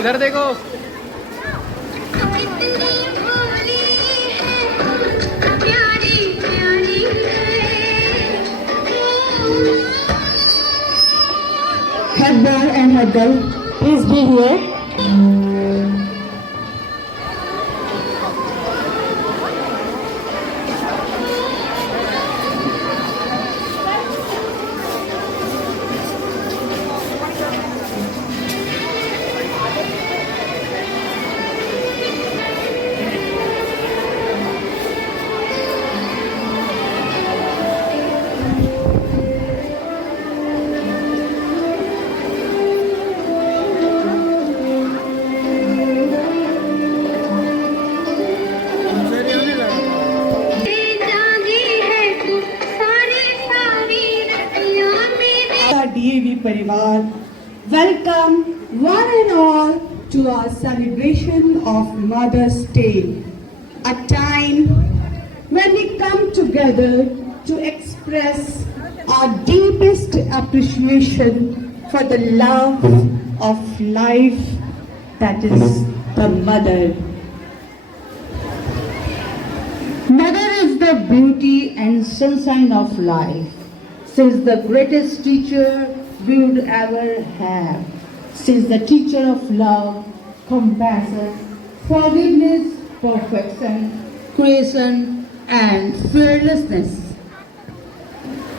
इधर देखो। Headbar and Headgal, please be here. DAV Parivar, welcome one and all to our celebration of Mother's Day, a time when we come together to express our deepest appreciation for the love of life, that is the mother. Mother is the beauty and sunshine of life. She's the greatest teacher we would ever have. She's the teacher of love, compassion, forgiveness, perfection, creation and fearlessness.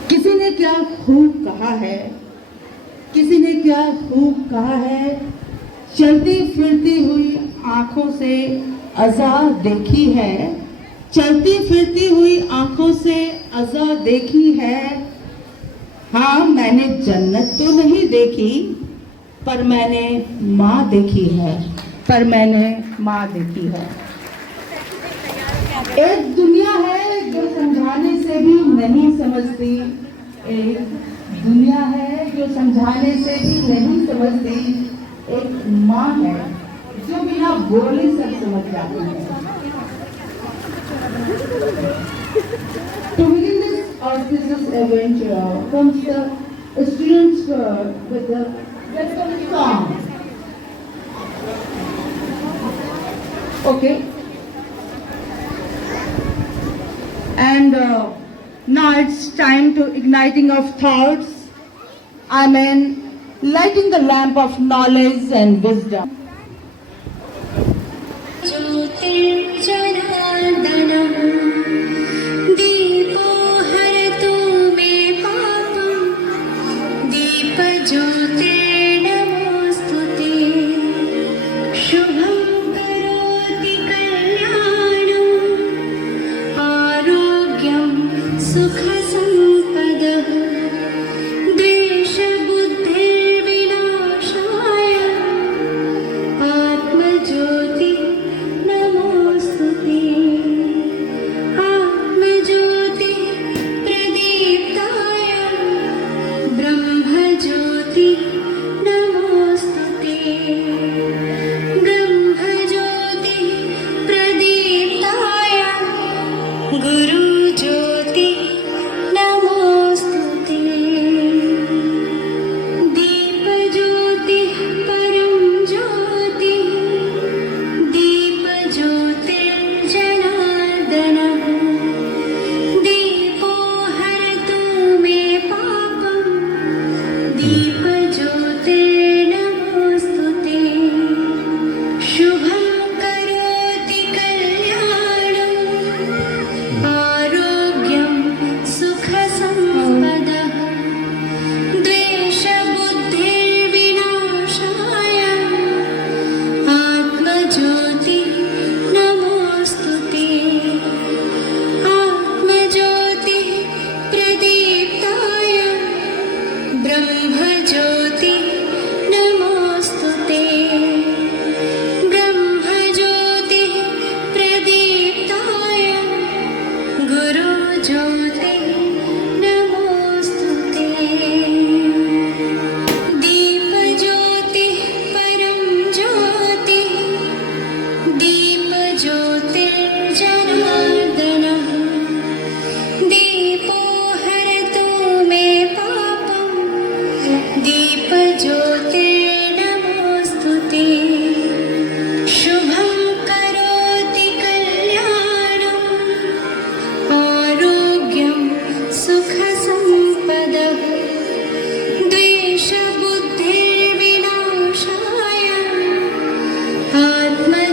किसी ने क्या खूब कहा है, किसी ने क्या खूब कहा है, चलती फिरती हुई आंखों से आजाद देखी है, चलती फिरती हुई आंखों से आजाद देखी है। हाँ, मैंने जन्नत तो नहीं देखी, पर मैंने माँ देखी है, पर मैंने माँ देखी है। एक दुनिया है जो समझाने से भी नहीं समझती, एक दुनिया है जो समझाने से भी नहीं समझती, एक माँ है जो बिना बोले सब समझ जाती है। To begin this auspicious event comes the students with the welcome song. Okay. And now it's time to igniting of thoughts. I mean, lighting the lamp of knowledge and wisdom.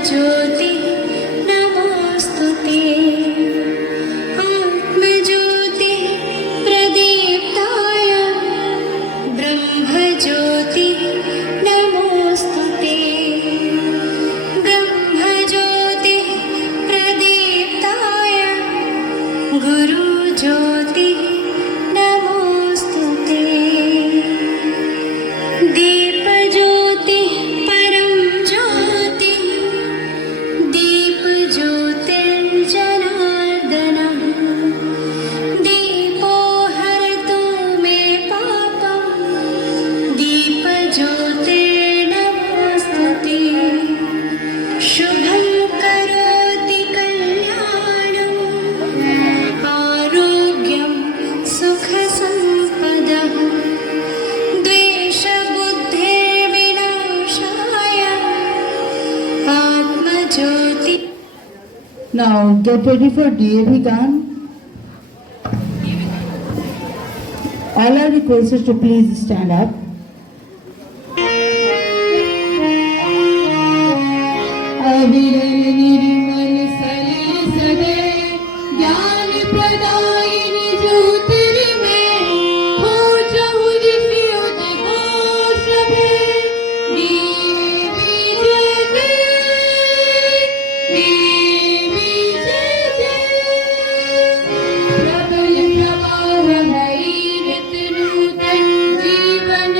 ज्योति नमोस्तुते आत्मज्योति प्रदीप्ताय ब्रह्मज्योति नमोस्तुते ब्रह्मज्योति प्रदीप्ताय गुरुज्योति नमोस्तुते दीपज्योति परं ज्योति दीपज्योतिर्जनार्दनः दीपो हरतु मे पापं दीपज्योतिर्नमोस्तुते शुभं करोति कल्याणम् आरोग्यं सुखसम्पदः द्वेषबुद्धिर्विनाशाय आत्मज्योति Now get ready for DAV Gan. All are requested to please stand up. अविरल निर्मल सलिल सदैव ज्ञान प्रदायिनी ज्योतिर्मय हो जाऊं जिसकी उद्घोष में देवी जय जय देवी जय जय प्रबल प्रवाह भैरत नूतन जीवन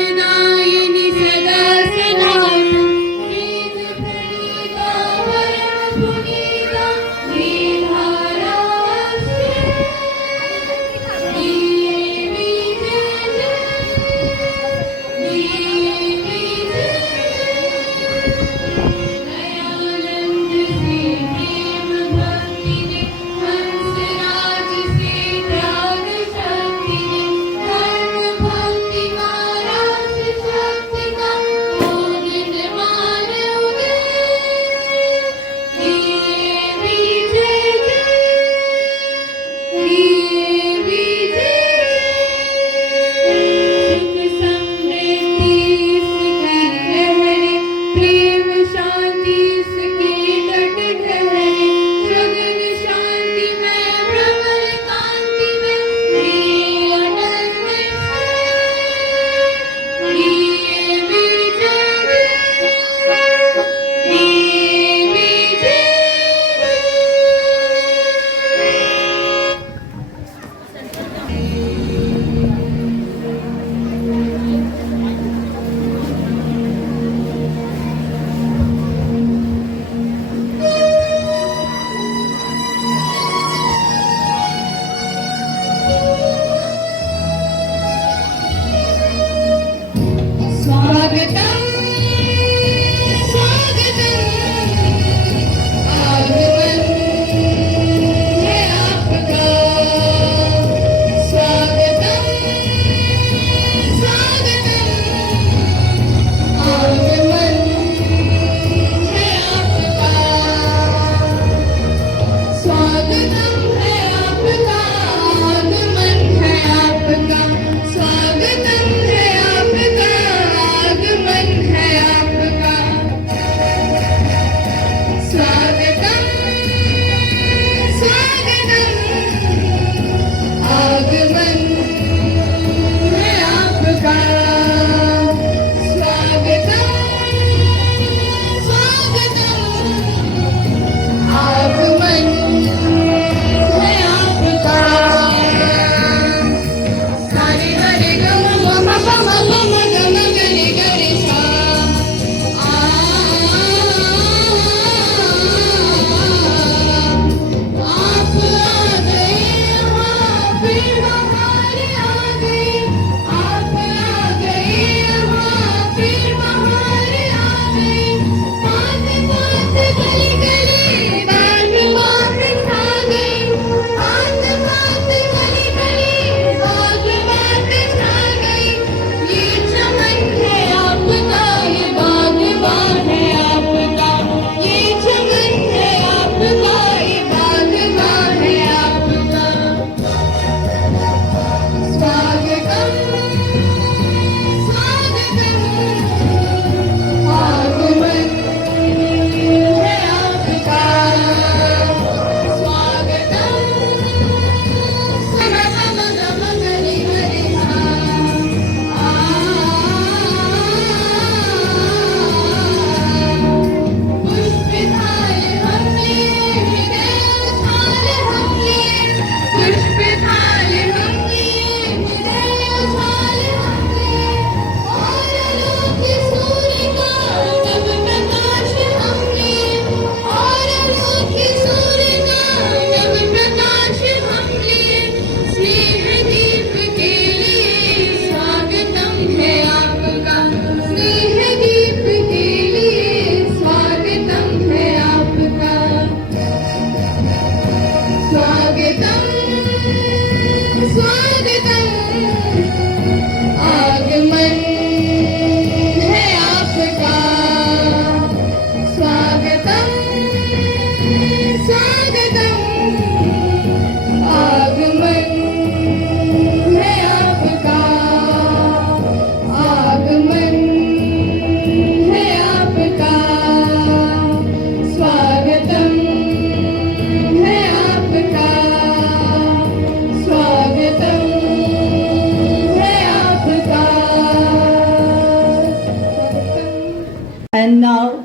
And now,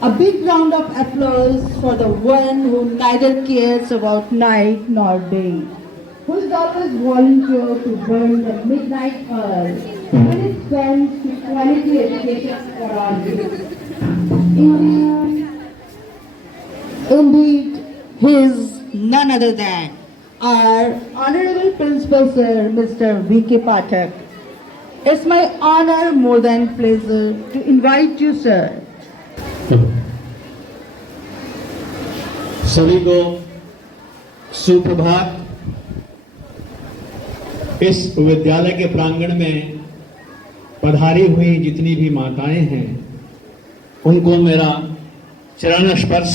a big round of applause for the one who neither cares about night nor day, who is always volunteer to burn the midnight oil when it comes to quality education for our youth. Indeed, he is none other than our Honorable Principal Sir, Mr. V.K. Pathak. It's my honor more than pleasure to invite you, sir. सभी को सुप्रभात। इस विद्यालय के प्रांगण में पधारी हुई जितनी भी माताएं हैं, उनको मेरा चरण स्पर्श,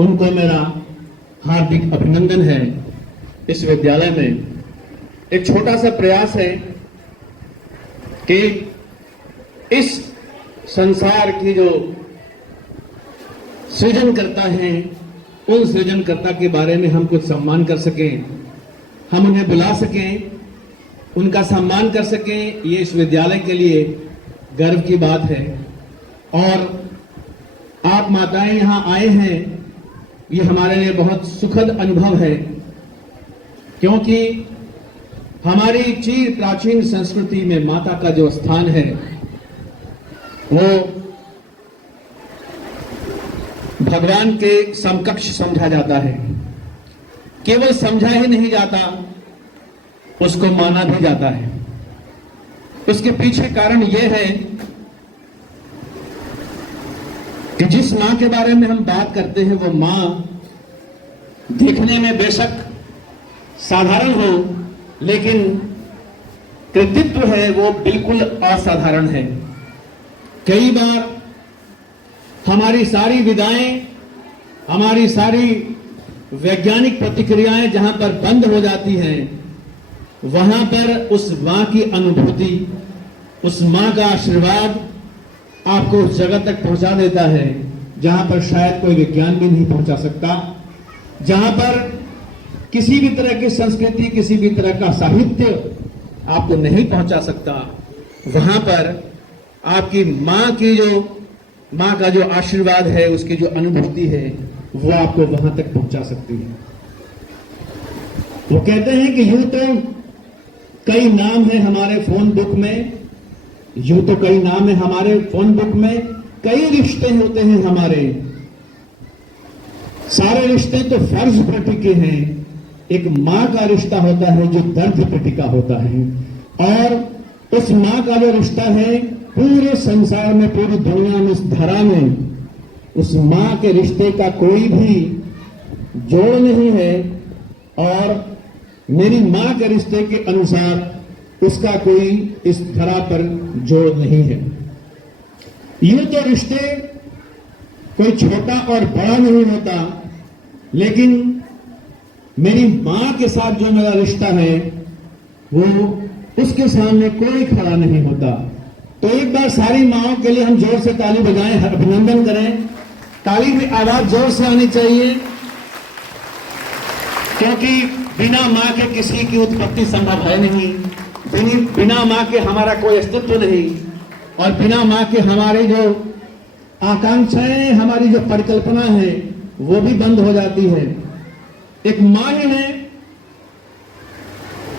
उनको मेरा हार्दिक अभिनंदन है। इस विद्यालय में एक छोटा सा प्रयास है कि इस संसार की जो सृजनकर्ता हैं, उन सृजनकर्ता के बारे में हम कुछ सम्मान कर सकें, हम उन्हें बुला सकें, उनका सम्मान कर सकें। ये इस विद्यालय के लिए गर्व की बात है। और आप माताएं यहाँ आए हैं, ये हमारे लिए बहुत सुखद अनुभव है, क्योंकि हमारी चिर प्राचीन संस्कृति में माता का जो स्थान है वो भगवान के समकक्ष समझा जाता है। केवल समझा ही नहीं जाता, उसको माना भी जाता है। उसके पीछे कारण यह है कि जिस मां के बारे में हम बात करते हैं, वो मां देखने में बेशक साधारण हो, लेकिन कृतित्व है वो बिल्कुल असाधारण है। कई बार हमारी सारी विदाएं, हमारी सारी वैज्ञानिक प्रतिक्रियाएं जहां पर बंद हो जाती हैं, वहां पर उस मां की अनुभूति, उस मां का आशीर्वाद आपको उस जगह तक पहुंचा देता है जहां पर शायद कोई विज्ञान भी नहीं पहुंचा सकता, जहां पर किसी भी तरह की संस्कृति, किसी भी तरह का साहित्य आपको नहीं पहुंचा सकता। वहां पर आपकी मां का जो आशीर्वाद है, उसकी जो अनुभूति है, वो आपको वहां तक पहुंचा सकती है। वो कहते हैं कि यूं तो कई नाम है हमारे फोन बुक में, यूं तो कई नाम है हमारे फोन बुक में, कई रिश्ते होते हैं हमारे, सारे रिश्ते तो फर्ज पर टिके हैं, एक मां का रिश्ता होता है जो दर्द पर टिका होता है। और उस मां का जो रिश्ता है, पूरे संसार में, पूरी दुनिया में, इस धरा में, उस मां के रिश्ते का कोई भी जोड़ नहीं है, और मेरी मां के रिश्ते के अनुसार उसका कोई इस धरा पर जोड़ नहीं है। यूं तो रिश्ते कोई छोटा और बड़ा नहीं होता, लेकिन मेरी मां के साथ जो मेरा रिश्ता है, वो उसके सामने कोई खड़ा नहीं होता। तो एक बार सारी माओं के लिए हम जोर से ताली बजाएं, अभिनंदन करें। ताली की आवाज जोर से आनी चाहिए, क्योंकि बिना मां के किसी की उत्पत्ति संभव है नहीं, बिना मां के हमारा कोई अस्तित्व नहीं, और बिना मां के हमारे जो आकांक्षाएं, हमारी जो परिकल्पना है, वो भी बंद हो जाती है। एक मां ही है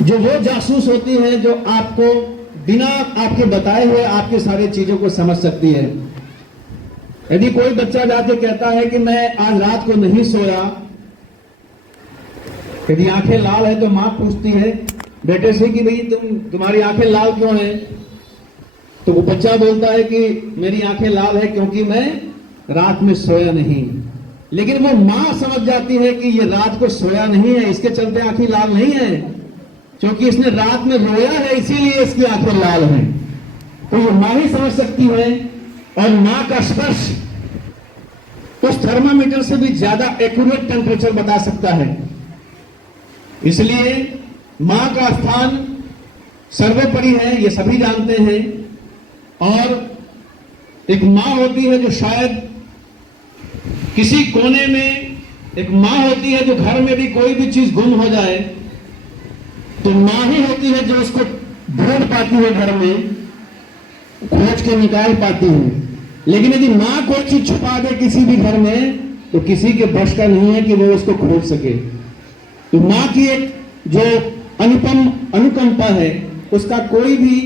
जो वो जासूस होती है, जो आपको बिना आपके बताए हुए आपकी सारी चीजों को समझ सकती है। यदि कोई बच्चा जाके कहता है कि मैं आज रात को नहीं सोया, यदि आंखें लाल है तो मां पूछती है बेटे से कि भाई तुम्हारी आंखें लाल क्यों हैं? तो वो बच्चा बोलता है कि मेरी आंखें लाल है क्योंकि मैं रात में सोया नहीं। लेकिन वो मां समझ जाती है कि ये रात को सोया नहीं है, इसके चलते आंखें लाल नहीं है, क्योंकि इसने रात में रोया है, इसीलिए इसकी आंखें लाल हैं। तो ये मां ही समझ सकती है, और मां का स्पर्श उस थर्मामीटर से भी ज्यादा एक्यूरेट टेम्परेचर बता सकता है। इसलिए मां का स्थान सर्वोपरि है, ये सभी जानते हैं। और एक मां होती है जो शायद किसी कोने में, एक मां होती है जो घर में भी कोई भी चीज गुम हो जाए तो मां ही होती है जो उसको ढूंढ पाती है घर में। खोज के निकाल पाती हैं। लेकिन यदि माँ कोई चीज छुपा दे किसी भी घर में, तो किसी के बस का नहीं है कि वो उसको खोज सके। तो माँ की एक जो अनुकंपा है, उसका कोई भी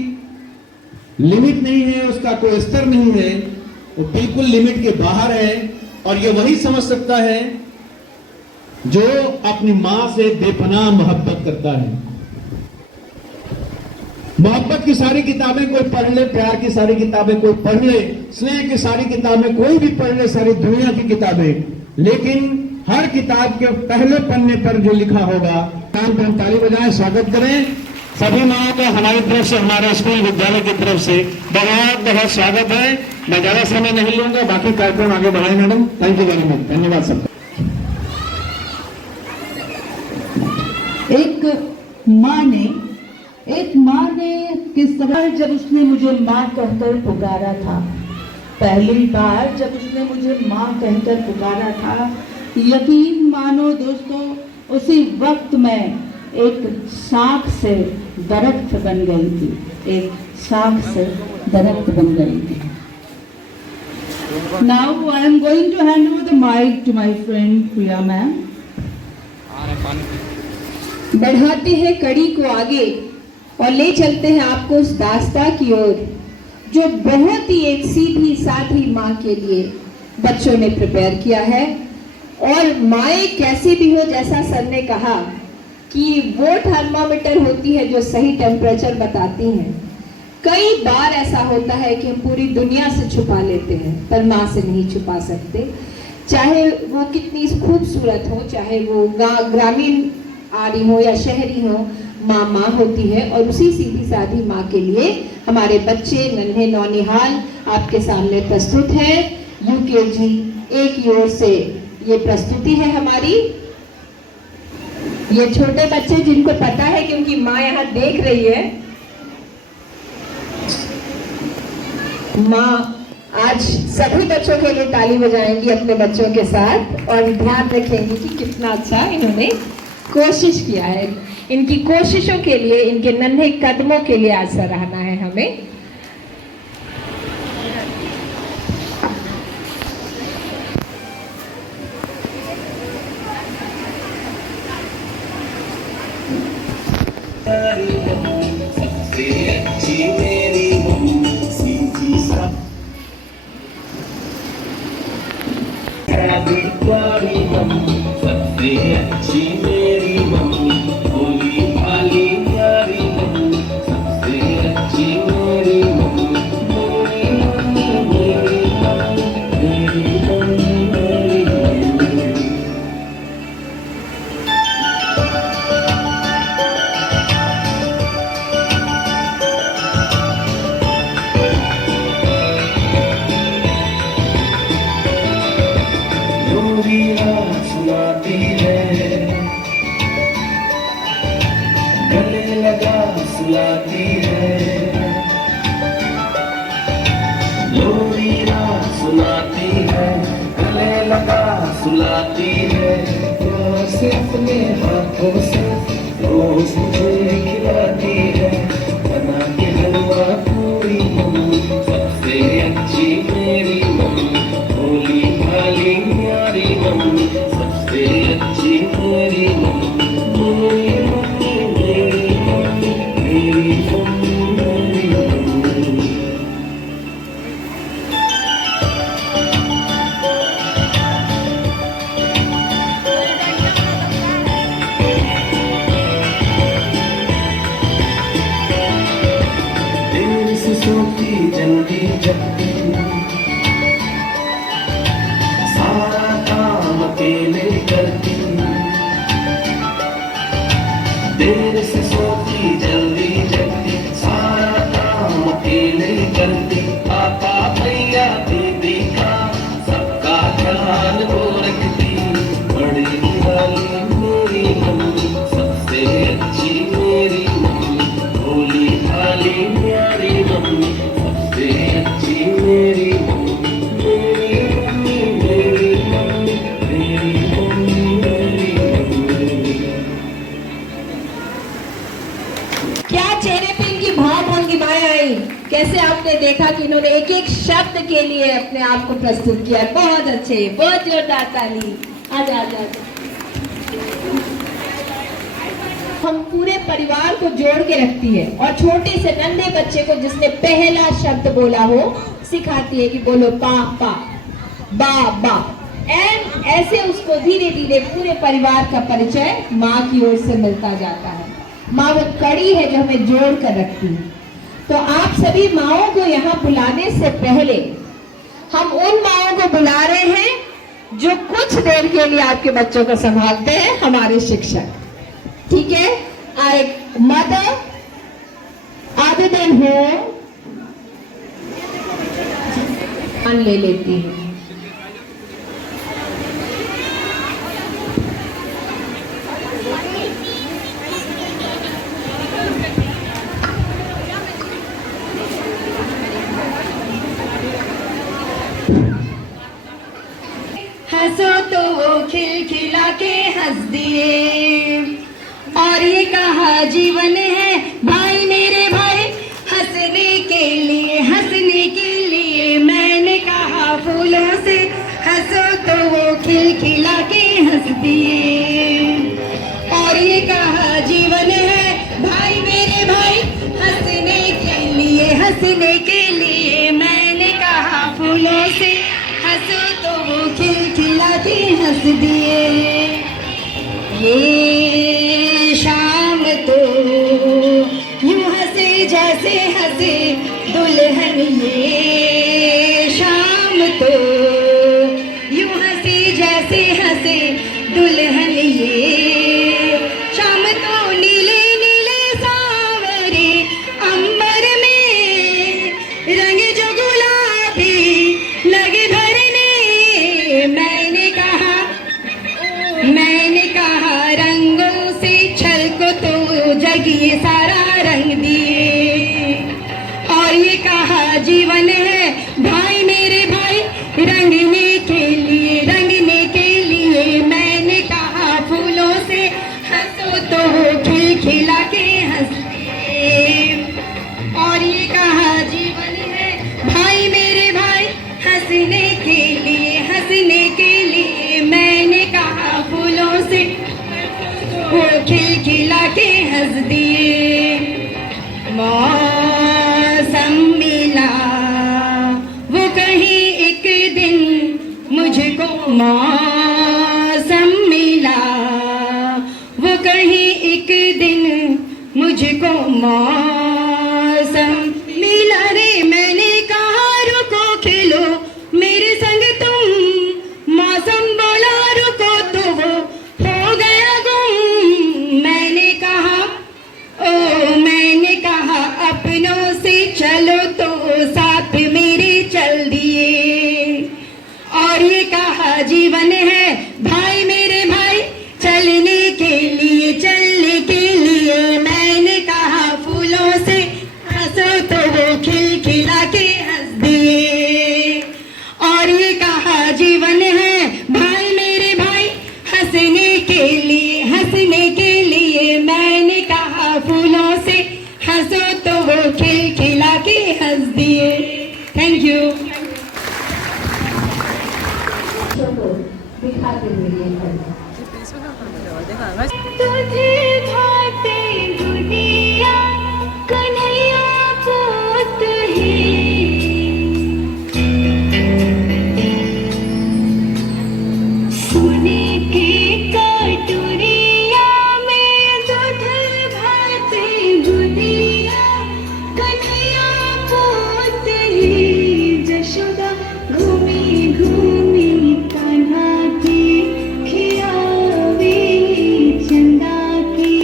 लिमिट नहीं है, उसका कोई स्तर नहीं है, वो बिल्कुल लिमिट के बाहर है। और ये वही समझ सकता है जो अपनी माँ से बेपनाह मोहब्बत करता है। मोहब्बत की सारी किताबें कोई पढ़ ले, प्यार की सारी किताबें कोई पढ़ ले, स्नेह की सारी किताबें कोई भी पढ़ ले, सारी दुनिया की किताबें, लेकिन हर किताब के पहले पन्ने पर जो लिखा होगा, कान पर ताली बजाएं, स्वागत करें सभी माओ का हमारी तरफ से, हमारे स्कूल विद्यालय की तरफ से बहुत बहुत स्वागत है। मैं ज्यादा समय नहीं लूंगा, बाकी कार्यक्रम आगे बढ़ाएं madam. Thank you very much, धन्यवाद सबका। एक माँ ने किस तरह, जब उसने मुझे माँ कहकर पुकारा था, पहली बार जब उसने मुझे माँ कहकर पुकारा था, यकीन मानो दोस्तों, उसी वक्त मैं एक शाख से दरख्त बन गई थी, एक शाख से दरख्त बन गई थी। Now I am going to hand over the mic to my friend Priya ma'am. बढ़ाते हैं कड़ी को आगे और ले चलते हैं आपको उस दास्तां की ओर जो बहुत ही एक सीधी साधी माँ के लिए बच्चों ने प्रिपेयर किया है। और माएँ कैसी भी हो, जैसा सर ने कहा कि वो थर्मामीटर होती है जो सही टेम्परेचर बताती हैं। कई बार ऐसा होता है कि हम पूरी दुनिया से छुपा लेते हैं, पर माँ से नहीं छुपा सकते। चाहे वो कितनी खूबसूरत हो, चाहे वो ग्रामीण आड़ी हो या शहरी हो, माँ माँ होती है। और उसी सीधी साधी माँ के लिए हमारे बच्चे नन्हे नौनिहाल आपके सामने प्रस्तुत है। यूकेजी एक की ओर से ये प्रस्तुति है हमारी। ये छोटे बच्चे जिनको पता है कि उनकी माँ यहाँ देख रही है, माँ आज सभी बच्चों के लिए ताली बजाएंगी अपने बच्चों के साथ और ध्यान रखेंगी कि कितना अच्छा इन्होंने कोशिश किया है। इनकी कोशिशों के लिए, इनके नन्हे कदमों के लिए आज सराहना है हमें। सबसे अच्छी मेरी मम्मी, भोली भाली प्यारी मम्मी, सबसे अच्छी मेरी मम्मी, मेरी मम्मी, मेरी मम्मी, मेरी मम्मी, मेरी मम्मी। सुनाती है, गले लगा सुलाती है, लोरी रात सुनाती है, गले लगा सुलाती है, प्यार से अपने हाथों से रोज मुझे खिलाती है, बना के हलवा पूरी मम्मी, सबसे अच्छी मेरी मम्मी, भोली भाली प्यारी मम्मी, सबसे अच्छी मेरी मम्मी, मेरी मम्मी, मेरी मम्मी, मेरी मम्मी, मेरी मम्मी। शब्द के लिए अपने आप को प्रस्तुत किया है। बहुत अच्छे, बहुत जोरदार ताली। आजा आजा आजा। हम पूरे परिवार को जोड़ के रखती है और छोटे से नन्हे बच्चे को जिसने पहला शब्द बोला हो सिखाती है कि बोलो पापा, बाबा। एंड ऐसे उसको धीरे धीरे पूरे परिवार का परिचय माँ की ओर से मिलता जाता है। माँ वो कड़ी है जो हमें जोड़ कर रखती है। तो आप सभी माँओं को यहाँ बुलाने से पहले हम उन माँओं को बुला रहे हैं जो कुछ देर के लिए आपके बच्चों को संभालते हैं, हमारे शिक्षक। ठीक है, आई मदर अदर देन होम ले लेती हूँ। हंसो तो वो खिलखिला के हंस दिए और ये कहा जीवन है भाई मेरे भाई, हंसने के लिए मैंने कहा फूलों से हंसो तो वो खिलखिला के हंस दिए और ये कहा जीवन है भाई मेरे भाई, हंसने के लिए मैंने कहा फूलों से हंसो तो वो खिलखिला के हंस दिए। ये शाम तो यूं हंसे जैसे हंसे दुल्हन, ये शाम तो यूं हंसे जैसे हंसे दुल्हन, ये शाम तो नीले नीले सांवरे अंबर में रंग जो गुलाबी लगे भरने। मैंने कहा रंगों से छल को तो जगिए सारा रंग दिए और ये कहा जीवन है भाई मेरे भाई, रंगने के लिए मैंने कहा फूलों से हंसो तो वो खिलखिला के हंसे और ये कहा जीवन है भाई मेरे भाई, हंसने के लिए मैंने कहा फूलों से वो खिलखिला के हंस दिए। मौसम मिला वो कहीं एक दिन मुझको, मौसम मिला वो कहीं एक दिन मुझको, मौसम मिला रे मैंने कहा रुको खेलो मेरे संग तुम, मौसम बोला रुको तो वो हो गया गुम। मैंने कहा अपनों से चलो तो साथ मेरे चल दिए और ये कहा जीवन है भाई मेरे भाई, चलने के लिए मैंने कहा फूलों से हंसो तो वो खिलखिला के हंस दिए और ये कहा जीवन है भाई मेरे भाई, हंसने के लिए मैंने कहा फूलों से हंसो तो वो खिलखिला के हंस दिए। Thank you. दिखाते हुए तुझे भाते दुनिया कन्हैया पुत सोने की कटोरिया में दूध भाते दुनिया कन्हैया पुत जशोदा घूमी घूमी कान्हा की खियावी चंदा की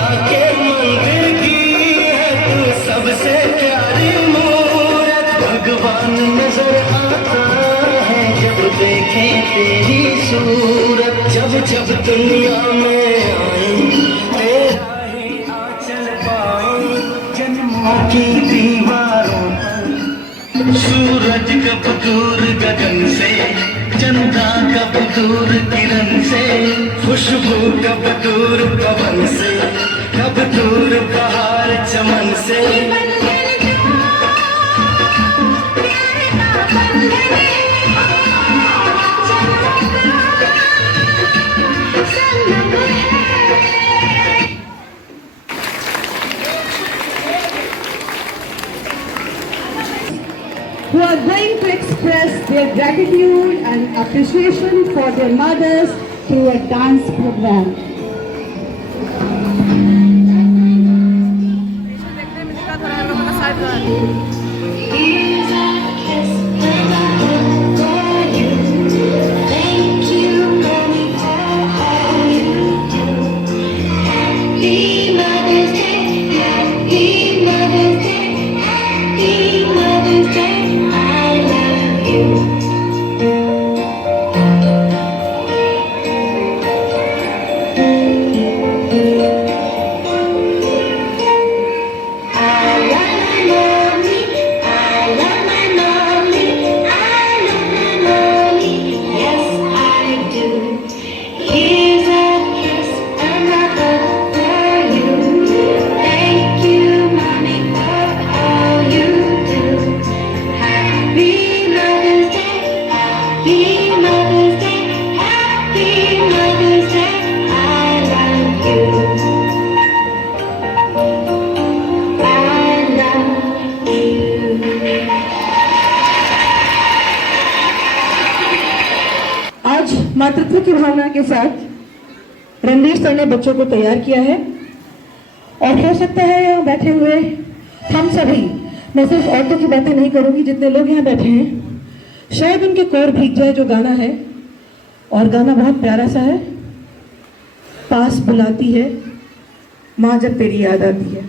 खुदा के मंदिर की है तू सबसे प्यारी मूरत। भगवान नजर आता है जब देखे तेरी सूरत। जब जब दुनिया में आई तेरा ही आंचल पाऊं। जन्मों की दीवारों पर सूरज कब दूर गगन से, चंदा कब दूर किरण से, खुशबू कब दूर पवन से, कब दूर पहाड़ चमन से। Who are going to express their gratitude and appreciation for their mothers through a dance program. Here's a kiss and a hug for you. Thank you, mommy, for all you do. Happy Mother's Day, Happy Mother's Day, Happy Mother's Day. I love you. आज मातृत्व की भावना के साथ Ranveer sir ने बच्चों को तैयार किया है और हो सकता है यहाँ बैठे हुए हम सभी, मैं सिर्फ औरतों की बातें नहीं करूंगी, जितने लोग यहाँ बैठे हैं शायद उनके कोर भीग जाए जो गाना है। और गाना बहुत प्यारा सा है, पास बुलाती है माँ जब तेरी याद आती है।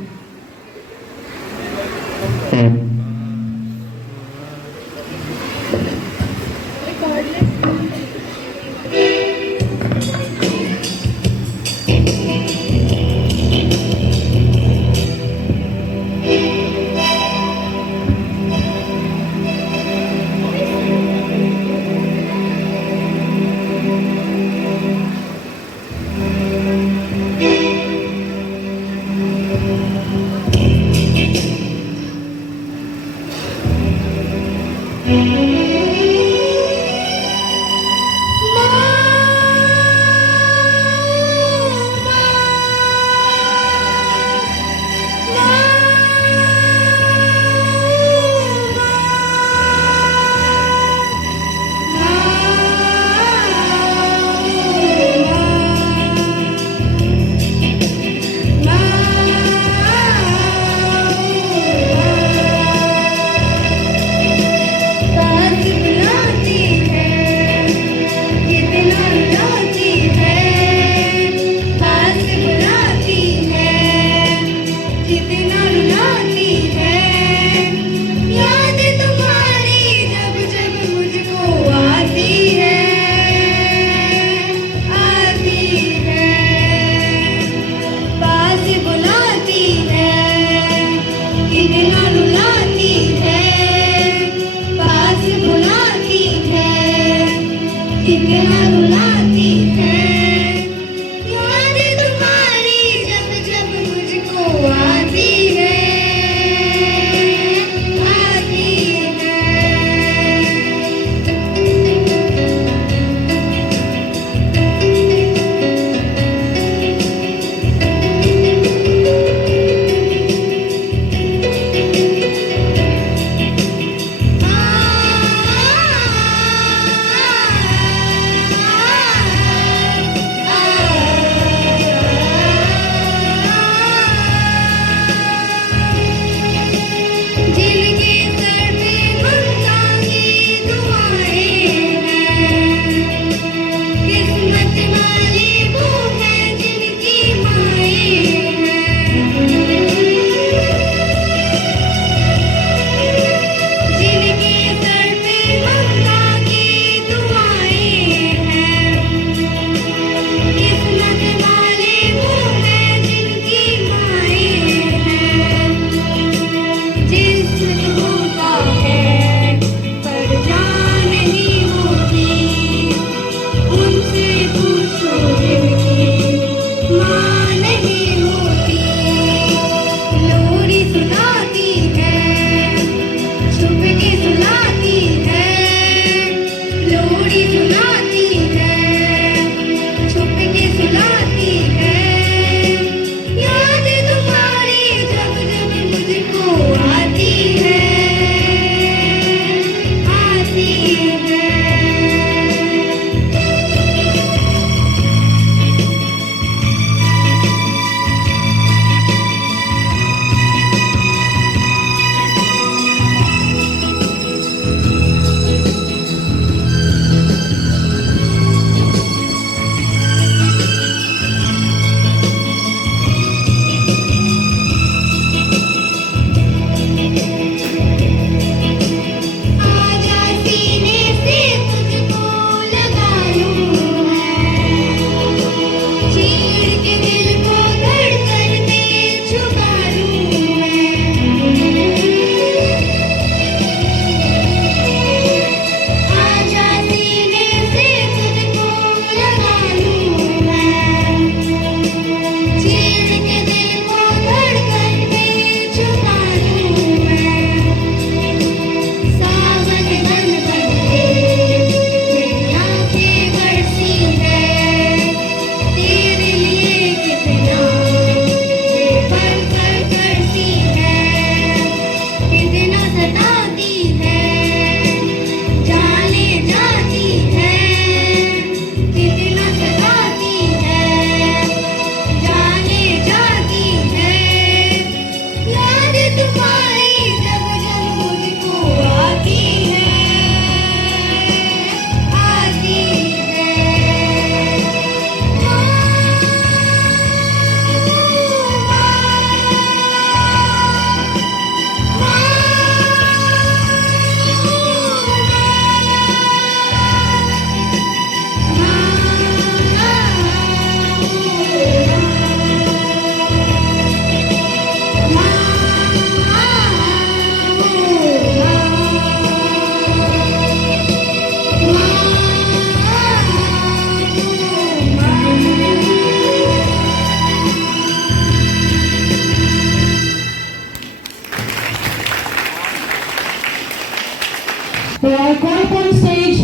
तो I call on stage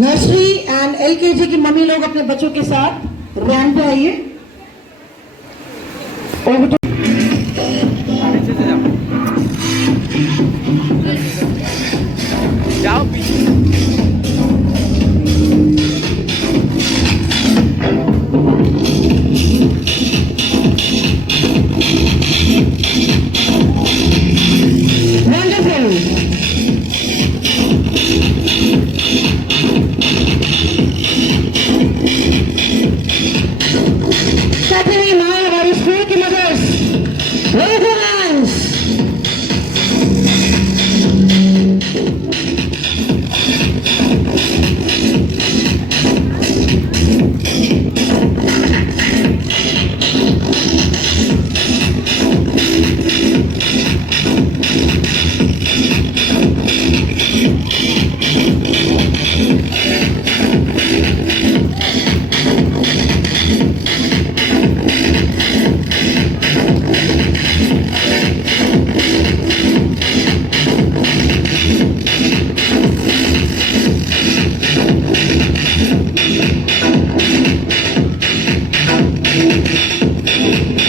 nursery and LKG की मम्मी लोग अपने बच्चों के साथ रैंप पे आइए। Over to- Stephanie, Maya, our school की mothers, raise your hands.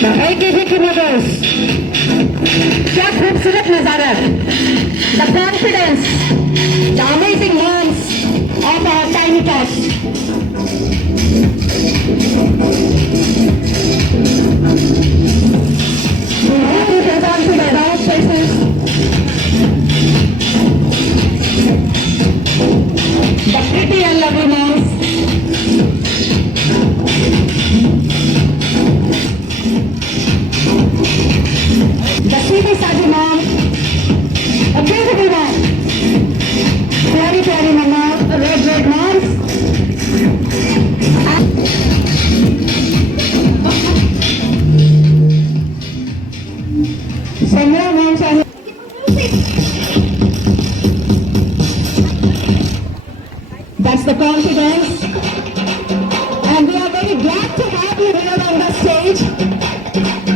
Now, LKG की mothers, क्या खूबसूरत नजारा है। The confidence, the amazing moms of our tiny tots. We have to hold on to their round faces. The pretty and lovely moms. The sweetie Saji mom, a beautiful mom, very mama, red moms. Senior moms are here. That's the confidence. And we are very glad to have you here on the stage.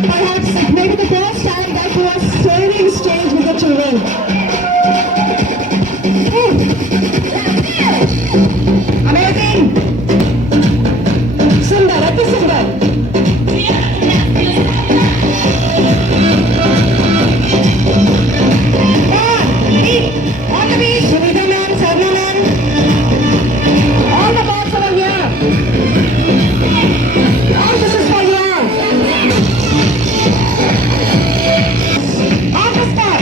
Perhaps it may be the first time that you are sharing stage with the children. Amazing! Sundar, Ati Sundar. All the way, Sunita ma'am, Sarna ma'am. All the boys over here. All this is for you. On the spot.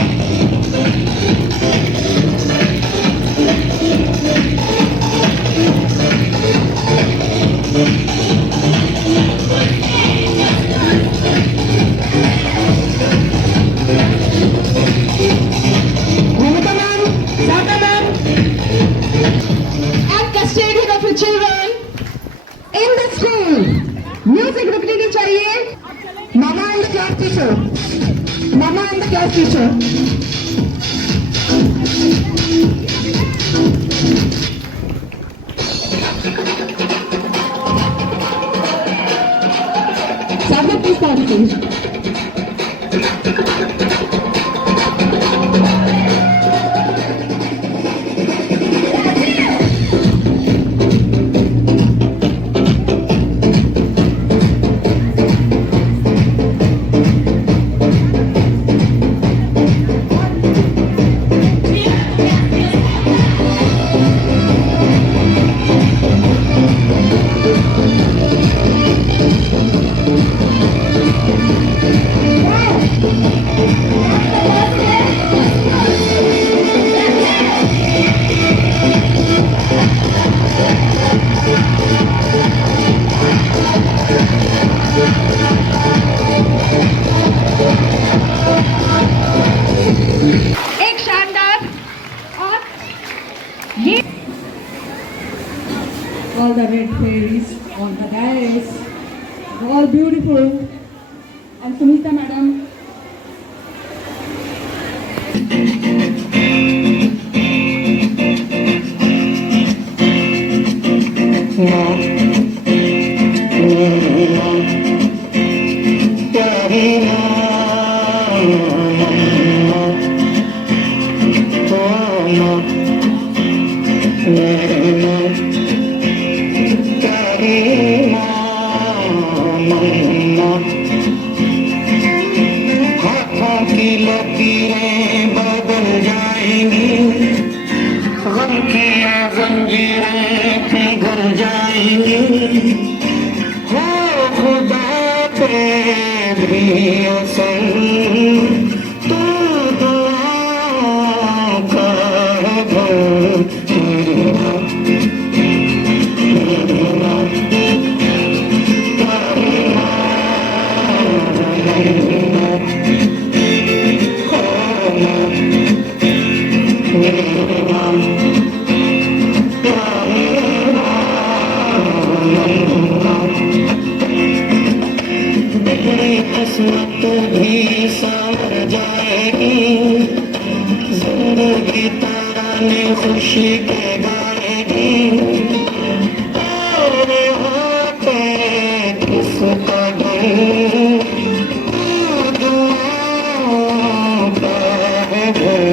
Mamata ma'am, Sata ma'am, and custodian of the children in the school. Music रुकनी नहीं चाहिए. Mama and the class teacher. Mama and the class teacher. Sabha, please start the stage. एक शानदार और ये All the red fairies on the dais, all beautiful. And Sunita madam. की लकीरें बदल जाएंगी, गम की जंजीरें पिघल जाएंगी, हो खुदा पे भी असर तू दुआ का है घर। बिगड़ी किस्मत भी संवर जाएगी, जिंदगी तराने खुशी के गाएगी, और होते किसका घर दुआ का है घर।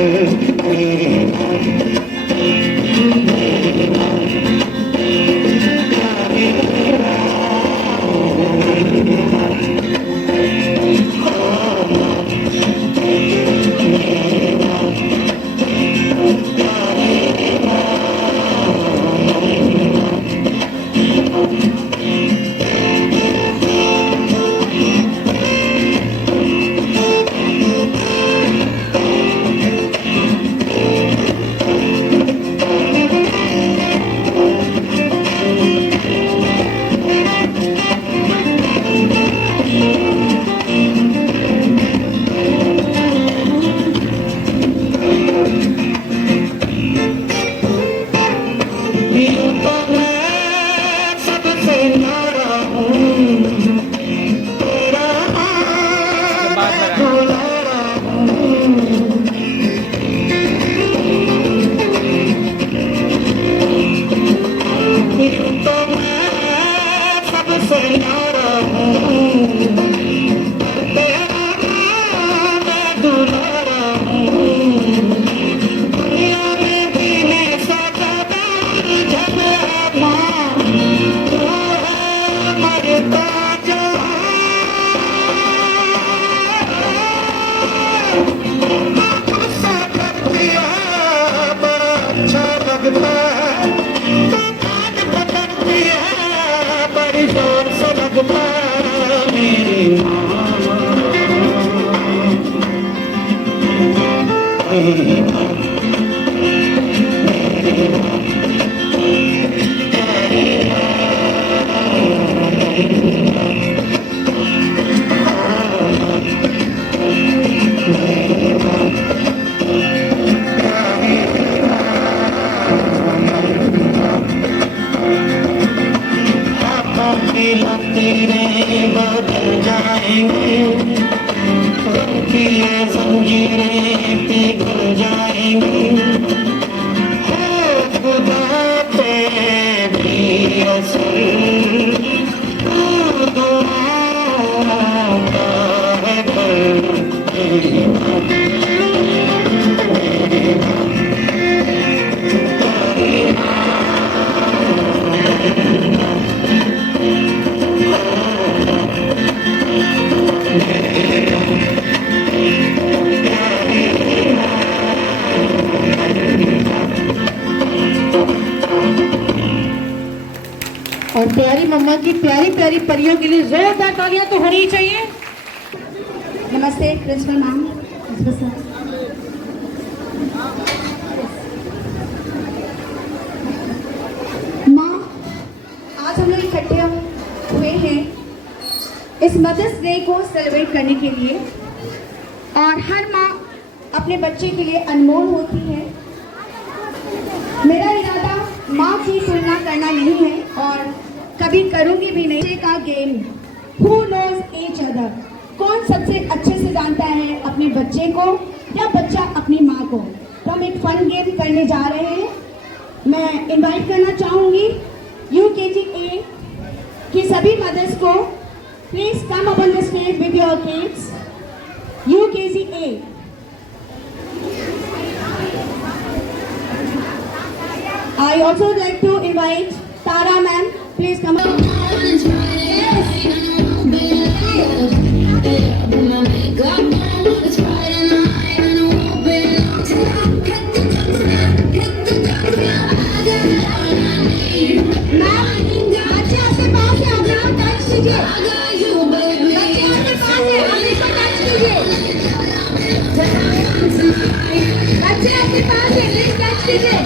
लकीरें बदल जाएंगी, उनकी ये जंजीरें पिघल जाएंगी, हो खुदा पे भी असर तू दुआ का है घर। और प्यारी मम्मा की प्यारी प्यारी परियों के लिए जोरदार तालियां तो होनी ही चाहिए। नमस्ते प्रिंसिपल मैम, प्रिंसिपल सर। माँ, आज हम लोग इकट्ठे हुए हैं इस मदर्स डे को सेलिब्रेट करने के लिए, और हर माँ अपने बच्चे के लिए अनमोल होती है। मेरा इरादा माँ की तुलना करना नहीं है और कभी करूँगी भी नहीं। बच्चे का game, who knows each other, कौन सबसे अच्छे से जानता है अपने बच्चे को या बच्चा अपनी माँ को। तो हम एक फन गेम करने जा रहे हैं। मैं इनवाइट करना चाहूँगी UKG A की सभी मदर्स को, please come up on the stage with your kids. UKG A, I also would like to invite Tara ma'am, please come up. It's Friday बच्चे आपके पास है, प्लीज कैच कीजिए।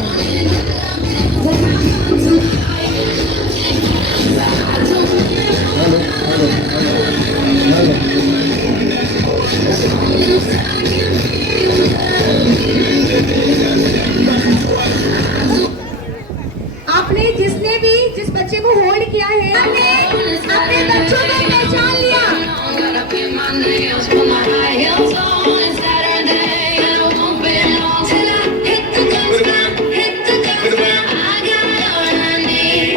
आपने जिस बच्चे को होल्ड किया है, आपने अपने बच्चों को पहचान लिया। Got up in my nails, put my high heels on. It's Saturday, and I won't be long till I hit the gun stop, hit the gun stop. I got all I need.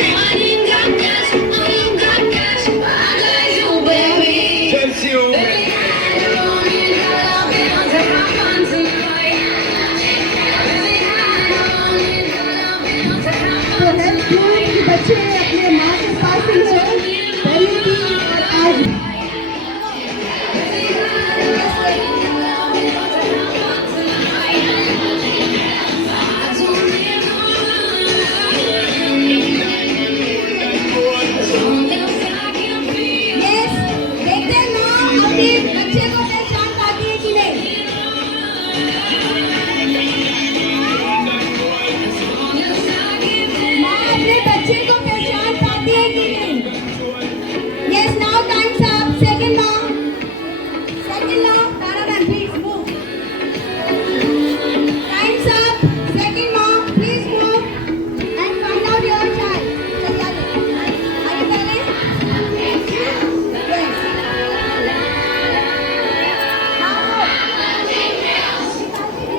I ain't got cash, I ain't got cash, but I got you, baby. Baby, I don't need your love, I'll take my fun tonight. Baby, I don't need your love, I'll take my तो fun है कि बच्चे अपने माँ के पास ही है, पहले भी और आज भी। Yes, देखते हैं माँ अपने बच्चे को पहचान पाती है कि नहीं। माँ अपने बच्चे को पहचान पाती है कि नहीं। Yes, now time's up. Second law. Second law. Tara ma'am, please move. Time's up. Second law. Please move and find out your child. Are you ready? Yes.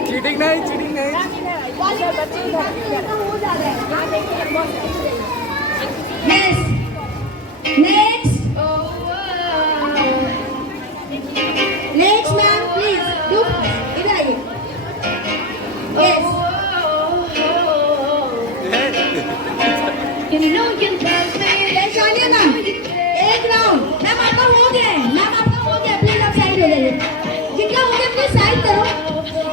Cheating नहीं, चीटिंग नहीं। Yes. Next. Next, ma'am, please. Do इधर आइए. Yes. You know you love me. पहचानिए ma'am. एक round. Ma'am आपका हो गया है. मैम आपका हो गया. प्लीज आप साइड हो जाइए. जितना हो गया प्लीज साइड करो.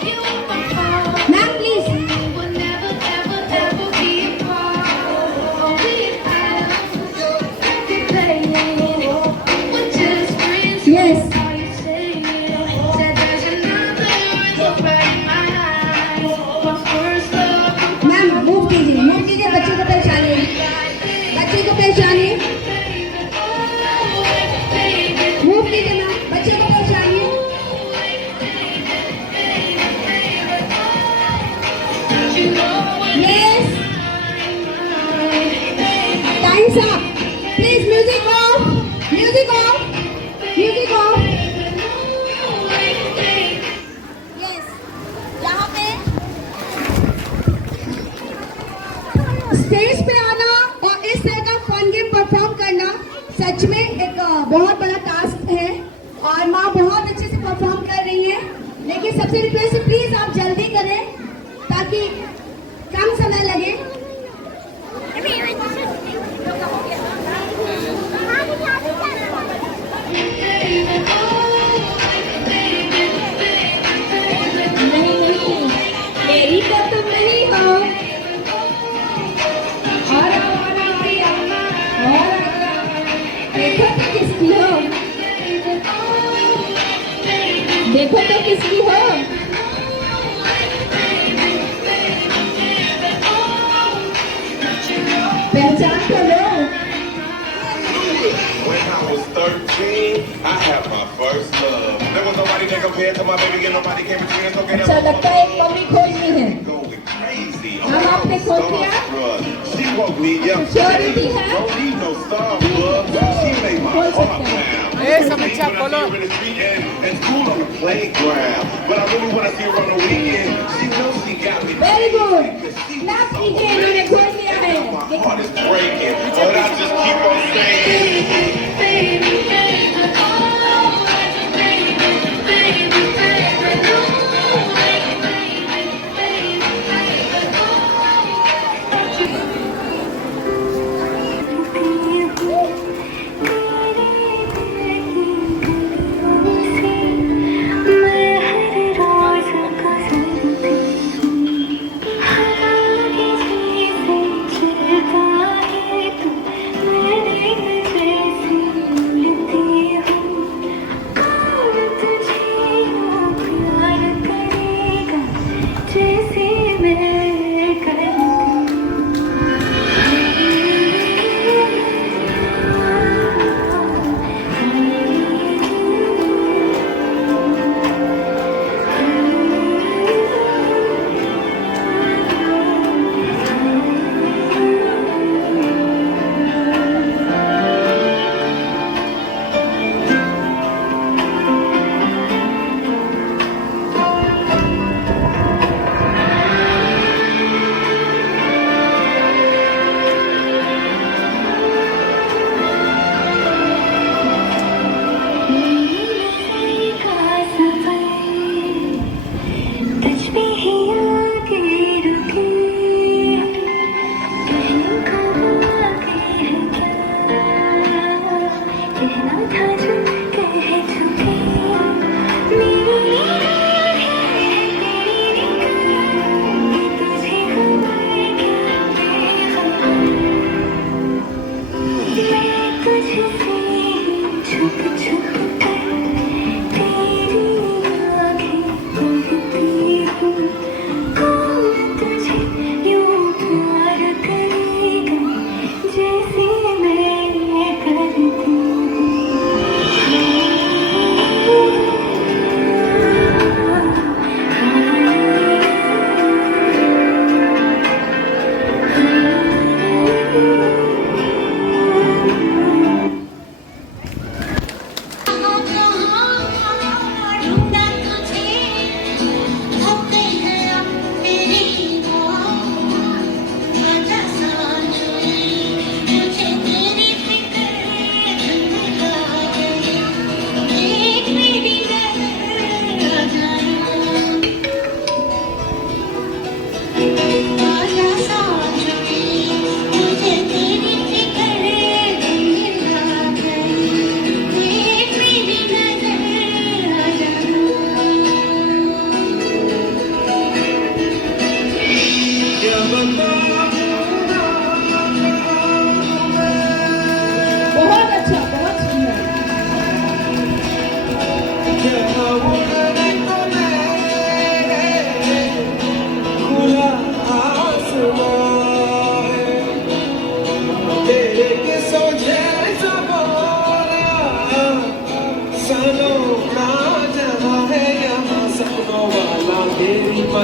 You are my heart. Ma'am please. We'll never, ever, ever be apart. Oh, we have to play. We're just friends. Yes. All you say said there's another in the bright eyes. My first love. Ma'am move कीजिए बच्चे को पहचानिए. बच्चे को पहचानिए. Move कीजिए ma'am. बच्चे को पहचानिए. Yes. Time's up. Please music off. Music off. Music off. Yes. यहाँ पे स्टेज पे आना और इस तरह का फन गेम परफॉर्म करना सच में एक बहुत बड़ा टास्क है और माँ बहुत अच्छे से परफॉर्म कर रही है, लेकिन सबसे रिक्वेस्ट है प्लीज आप जल्दी करें ताकि कम समय लगे. नहीं मेरी तो तुम नहीं हो. और देखो तो किसकी हो. देखो तो किसकी हो. पहचान तो लो. When I was 13, I had my first love. There was nobody that compared to my baby, and nobody came between us. Okay, अच्छा लगता है एक मम्मी खोजनी है. going crazy. हम आपने खोज दिया. She woke me up. Surety है. Don't need no Starbucks. She made my खोल heart सकते हैं. pound. ए, समीक्षा, खोलो. In the street and school on the playground. But I really want to see her on the weekend. She knows she got me. Very good. Clap कीजिए. इन्होंने खोज लिया है. My heart is breaking, but I just keep on saying. मैं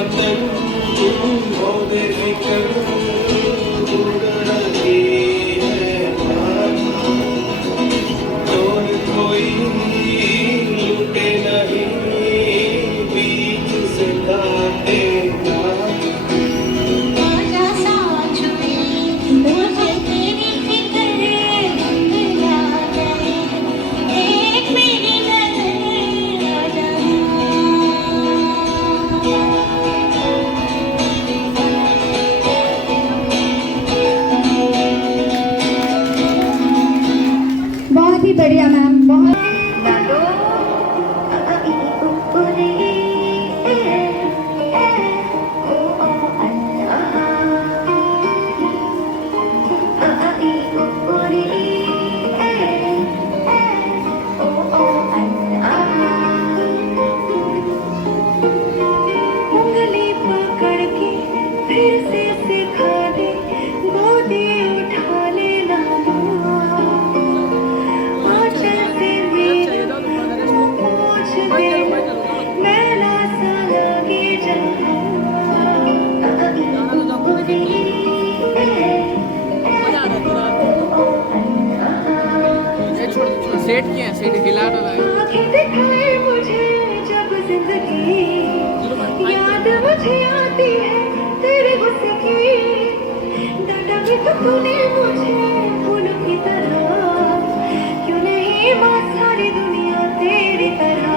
वतन हो बेफिक्र उड़ रही है आत्मा। और कोई लूटे नहीं बीच से काटेगा। आजा साथ में मुझे तेरी फिक्र याद आए, एक मेरी नजर आ जाए। बहुत ही बढ़िया मैम, बहुत उंगली पकड़ के फिर से सिखा दे, गोदी उठा लेना आंचल से मेरा पूछ दे, मैला सा लगे जहाँ। सेट किए हैं, सेट हिला डाला है। आँखें दिखाए मुझे जब जिंदगी, याद मुझे आती है तेरे गुस्से की। डांटा भी तो तूने मुझे फूलों की तरह, क्यों नहीं माँ सारी दुनिया तेरी तरह।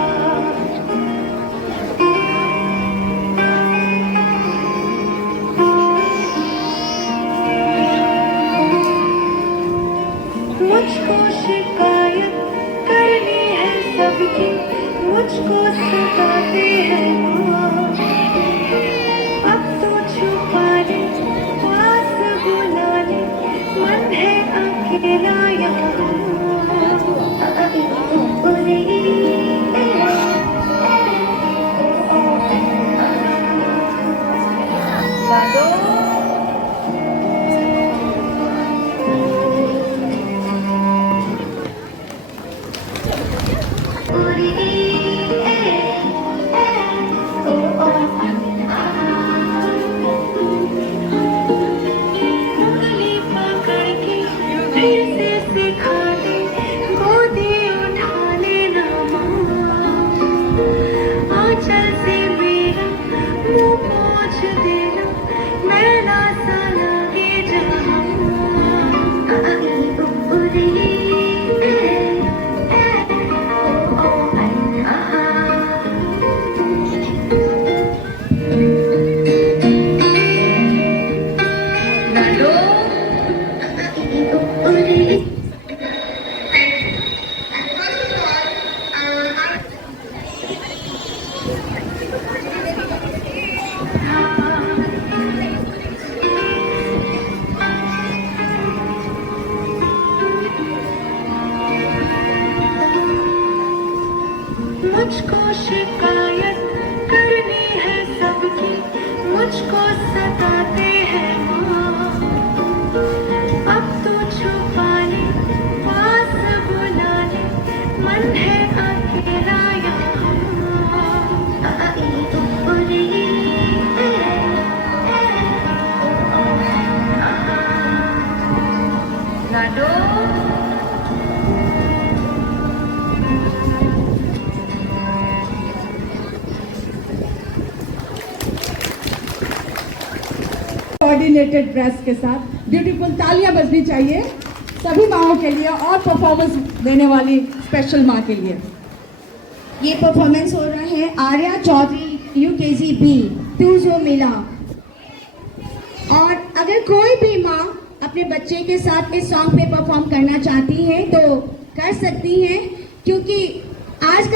मुझको शिकायत करनी है सबकी, मुझको सताते हैं माँ। अब तो छुपा ले, पास बुला ले, मन है अकेला यहाँ। उंगली पकड़ के फिर से सिखा दे, गोदी उठा लेना माँ। आंचल से मेरा मुँह पोंछ देना, मैला सा लगे जहाँ। मुझको शिकायत करनी है सबकी, मुझको सताते हैं माँ। अब तो छुपा ले, पास बुला ले, मन है अकेला यहाँ। कोऑर्डिनेटेड ड्रेस के साथ ब्यूटीफुल तालियां बजनी चाहिए सभी माओं के लिए और परफॉर्मेंस देने वाली स्पेशल माँ के लिए। ये परफॉर्मेंस हो रहा है आर्या चौधरी UKG B, तू जो मिला। और अगर कोई भी माँ अपने बच्चे के साथ इस सॉन्ग पे परफॉर्म करना चाहती है तो कर सकती है, क्योंकि आज का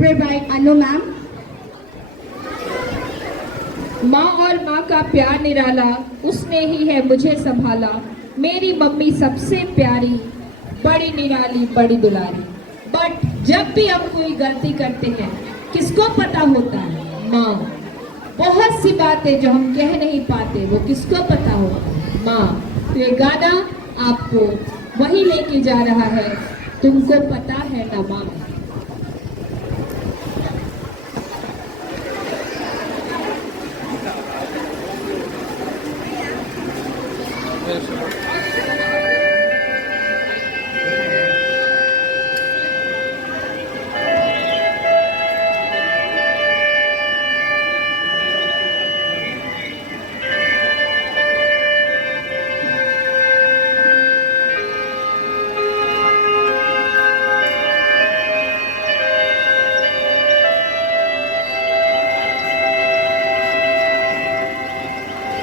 prepared by Anu ma'am. माँ और माँ का प्यार निराला, उसने ही है मुझे संभाला। मेरी मम्मी सबसे प्यारी, बड़ी निराली, बड़ी दुलारी। बट जब भी हम कोई गलती करते हैं, किसको पता होता है? माँ। बहुत सी बातें जो हम कह नहीं पाते, वो किसको पता होता है? माँ। तो ये गाना आपको वही लेके जा रहा है, तुमको पता है ना माँ।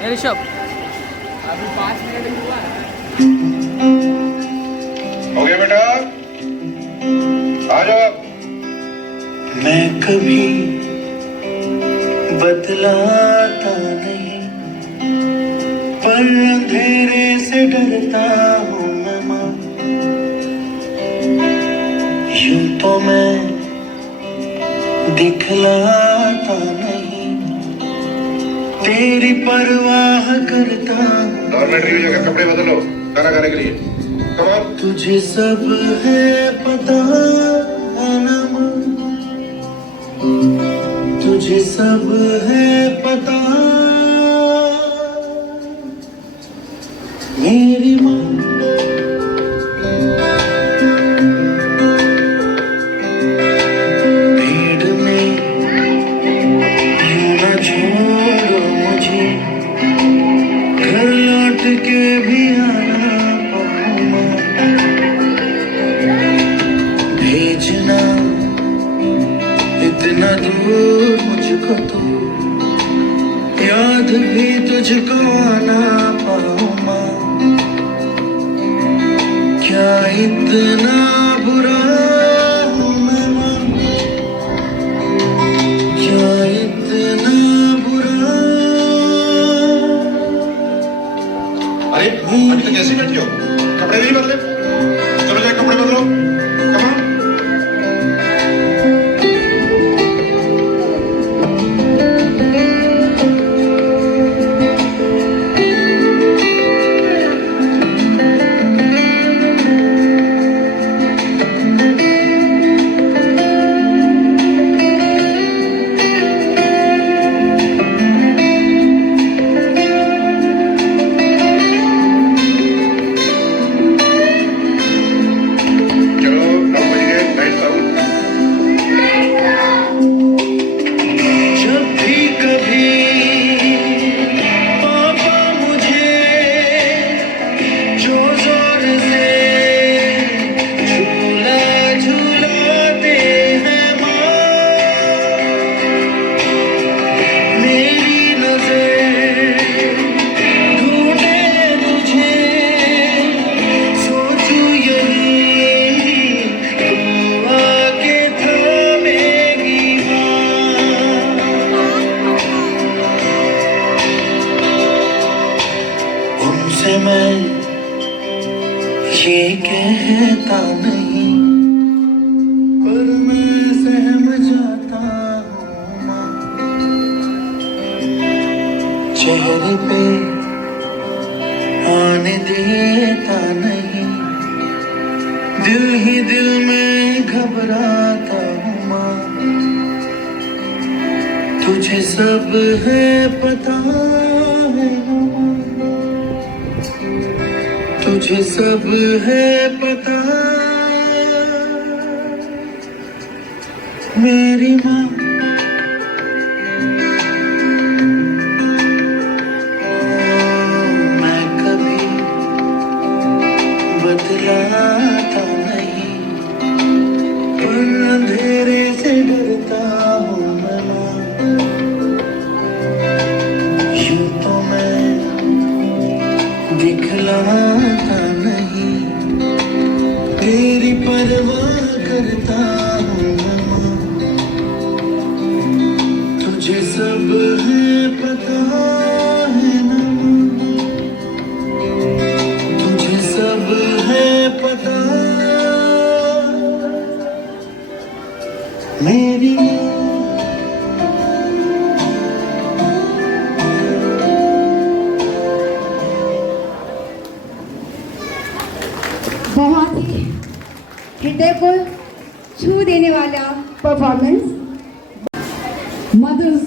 ऋषभ अभी 5 मिनट ही हुआ है। हो गया बेटा, आ जाओ। मैं कभी बतलाता नहीं, पर अंधेरे से डरता हूँ मैं माँ। यूं तो मैं दिखलाता नहीं, तेरी परवाह करता हूँ। डॉर्मेट्री की जगह कपड़े बदलो खाना खाने के लिए। Come on. तुझे सब है पता है ना माँ, तुझे सब है पता मेरी माँ। भीड़ में यूं ना छोड़ो मुझे, घर लौट के भी आना पाऊँ माँ। भेजना इतना दूर मुझको तो, याद भी तुझको आना पाऊँ माँ। क्या इतना बुरा हूँ मैं माँ, क्या इतना बुरा। अरे अभी तक कैसे बैठे हो? कपड़े नहीं बदले? चलो जाके कपड़े बदलो। Come on. मैं ये कहता नहीं, पर मैं सहम जाता हूँ माँ। चेहरे पे आने देता नहीं, दिल ही दिल में घबराता हूँ माँ। तुझे सब है पता है ना माँ, तुझे सब है पता मेरी माँ। मैं कभी बतलाता नहीं, पर अंधेरे से डरता हूँ मैं माँ। यूं तो मैं दिखलाता नहीं, तेरी परवाह करता हूँ मैं माँ। हृदय को छू देने वाला performance. Mothers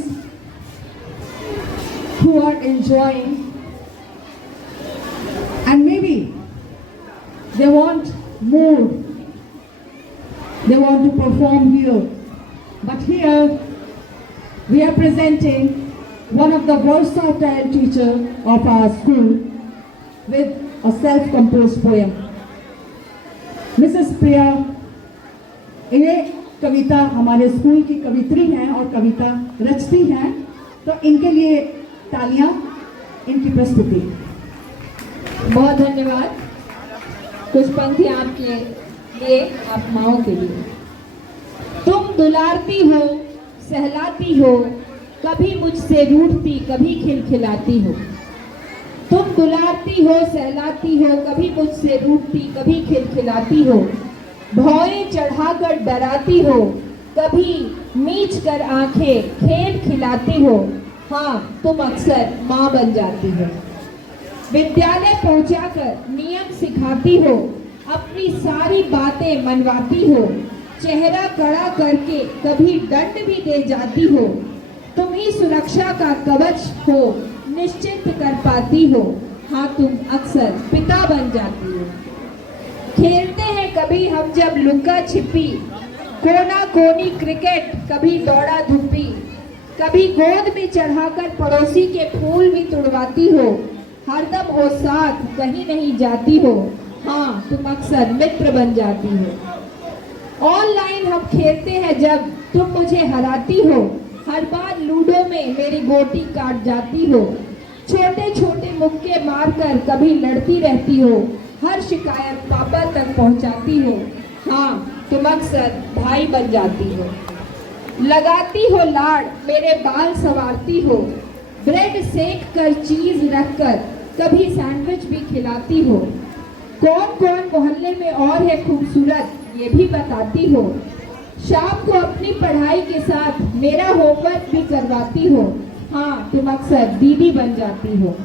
who are enjoying, and maybe they want more, they want to perform here, but here we are presenting one of the versatile teacher of our school with a self-composed poem. Mrs. Priya, ये कविता हमारे school की कवित्री हैं और कविता रचती हैं, तो इनके लिए तालियां, इनकी प्रस्तुति। बहुत धन्यवाद। कुछ पंक्ति आपके लिए, आप माओ के लिए। तुम दुलारती हो, सहलाती हो, कभी मुझसे रूठती, कभी खिलखिलाती हो। तुम दुलारती हो, सहलाती हो, कभी मुझसे रूठती, कभी खिलखिलाती हो। भौएं चढ़ाकर डराती हो, कभी मीच कर आंखें खेल खिलाती हो। हाँ, तुम अक्सर माँ बन जाती हो। विद्यालय पहुंचाकर नियम सिखाती हो, अपनी सारी बातें मनवाती हो। चेहरा कड़ा करके कभी दंड भी दे जाती हो। तुम ही सुरक्षा का कवच हो, निश्चित कर पाती हो। हाँ, तुम अक्सर पिता बन जाती हो। खेलते हैं कभी हम जब लुका छिपी, कोना कोनी क्रिकेट, कभी दौड़ा धूपी। कभी गोद में चढ़ाकर पड़ोसी के फूल भी तुड़वाती हो। हरदम हो साथ, कहीं नहीं जाती हो। हाँ, तुम अक्सर मित्र बन जाती हो। ऑनलाइन हम खेलते हैं जब तुम मुझे हराती हो। हर बार लूडो में मेरी गोटी काट जाती हो। छोटे छोटे मुक्के मारकर कभी लड़ती रहती हो। हर शिकायत पापा तक पहुंचाती हो। हाँ, तुम अक्सर भाई बन जाती हो। लगाती हो लाड़, मेरे बाल संवारती हो। ब्रेड सेक कर चीज रखकर कभी सैंडविच भी खिलाती हो। कौन कौन मोहल्ले में और है खूबसूरत, ये भी बताती हो। शाम को अपनी पढ़ाई के साथ मेरा होमवर्क भी करवाती हो। हाँ, तुम अक्सर दीदी बन जाती हो।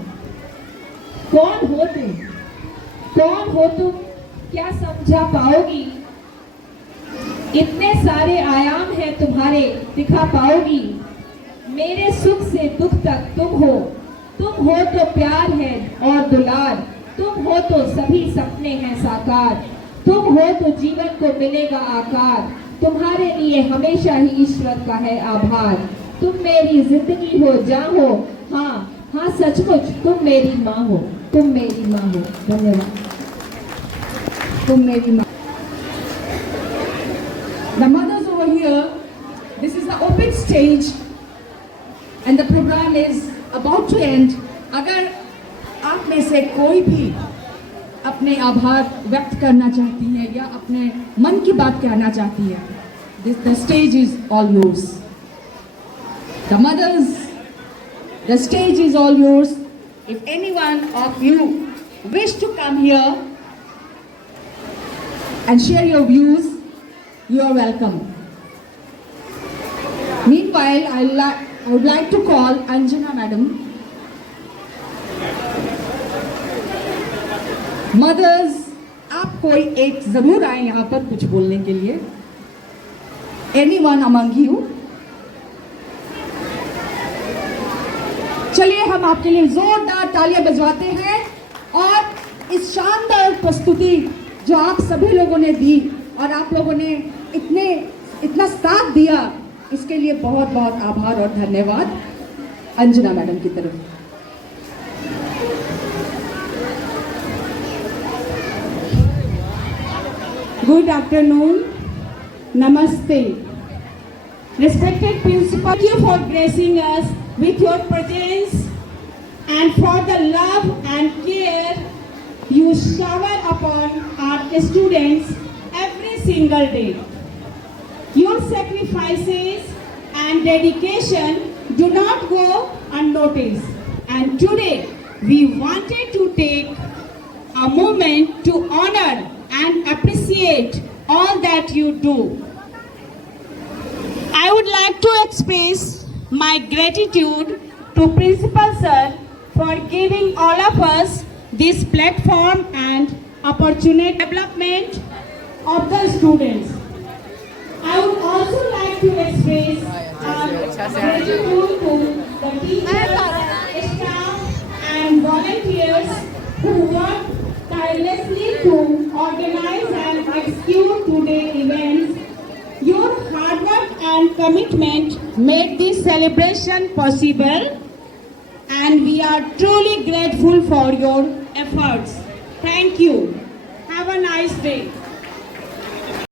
कौन हो तुम, कौन हो तुम, क्या समझा पाओगी? इतने सारे आयाम हैं तुम्हारे, दिखा पाओगी? मेरे सुख से दुख तक तुम हो तो प्यार है और दुलार। तुम हो तो सभी सपने हैं साकार। तुम हो तो जीवन को मिलेगा आकार। तुम्हारे लिए हमेशा ही ईश्वर का है आभार। तुम मेरी जिंदगी हो, जान हो। हाँ हाँ, सचमुच तुम मेरी माँ हो, तुम मेरी माँ हो। धन्यवाद। तुम मेरी माँ। The mothers over here, this is the open stage and the program is about to end. अगर आप में से कोई भी अपने आभार व्यक्त करना चाहती है या अपने मन की बात कहना चाहती है, the stage is all yours. The mothers, the stage is all yours. If anyone of you wish to come here and share your views, you are welcome. Meanwhile, I would like to call Anjana madam. Mothers, आप कोई एक जरूर आए यहाँ पर कुछ बोलने के लिए। Anyone among you? चलिए हम आपके लिए जोरदार तालियां बजवाते हैं और इस शानदार प्रस्तुति जो आप सभी लोगों ने दी और आप लोगों ने इतना साथ दिया, इसके लिए बहुत बहुत आभार और धन्यवाद अंजना मैडम की तरफ। Good afternoon. Namaste. Respected principal, thank you for gracing us with your presence and for the love and care you shower upon our students every single day. Your sacrifices and dedication do not go unnoticed. And today we wanted to take a moment to honor and appreciate all that you do. I would like to express my gratitude to Principal Sir for giving all of us this platform and opportunity. Development of the students. I would also like to express our gratitude to the teachers, staff and volunteers who work tirelessly to organize and execute today's events. Your hard work and commitment made this celebration possible, and we are truly grateful for your efforts. Thank you. Have a nice day.